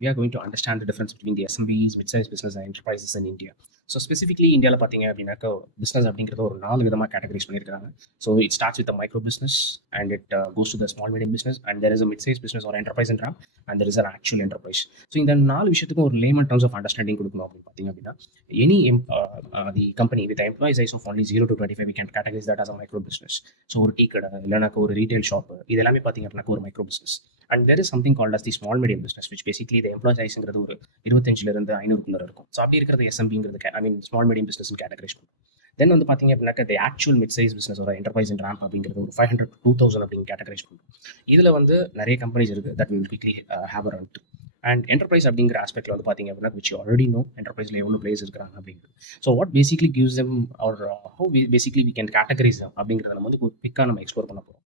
we are going to understand the difference between the SMBs, mid-sized business and enterprises in India. So specifically இந்தியாவில் பார்த்தீங்க அப்படின்னாக்கா business அப்படிங்கிறது ஒரு 4 விதமாக categorize பண்ணியிருக்காங்க. So it starts with micro business and it goes to the small medium business and there is a mid size business ஒரு enterprise and there is an actual enterprise. So இந்த 4 விஷயத்துக்கும் ஒரு layman terms of understanding கொடுக்கணும் அப்படின்னு பார்த்தீங்க அப்படின்னா any the company with employees is of only 0 to 25 we can categorize that as a micro business. So ஒரு tea கடை இல்லைனாக்கா ஒரு ரீட்டைல் ஷாப் இது எல்லாமே பார்த்தீங்க அப்படின்னாக்கா ஒரு micro business. And there is something called as the small medium business which basically the employee size ஒரு 25லேருந்து 500 இருக்கும். ஸோ அப்படி இருக்கிறது எஸ்எம்பிங்கிறது ஸ்மால் மீடியம் பிஸ்னஸ் கேட்டகரைஸ் பண்ணும். தென் வந்து பார்த்தீங்க அப்படின்னாக்கா the actual mid size business ஒரு என்டர்பிரைஸ் அண்ட் ரேம்ப் அப்படிங்கிறது ஒரு 500 to 2000 அப்படின்னு கேட்டகரைஸ் பண்ணும். இதில் வந்து நிறைய கம்பெனிஸ் இருக்குது that will quickly have around to. And enterprise அப்படிங்கிற ஆஸ்பெக்ட்ல வந்து பார்த்தீங்க அப்படின்னா which you already know என்டர்பிரைஸ்ல எவ்வளோ பிளேஸ் இருக்கிறாங்க அப்படிங்கிறது. So what basically gives them or how we basically we can categorize them அப்படிங்கிறத நம்ம வந்து குவிக்காக நம்ம எக்ஸ்ப்ளோர் பண்ண போகிறோம்.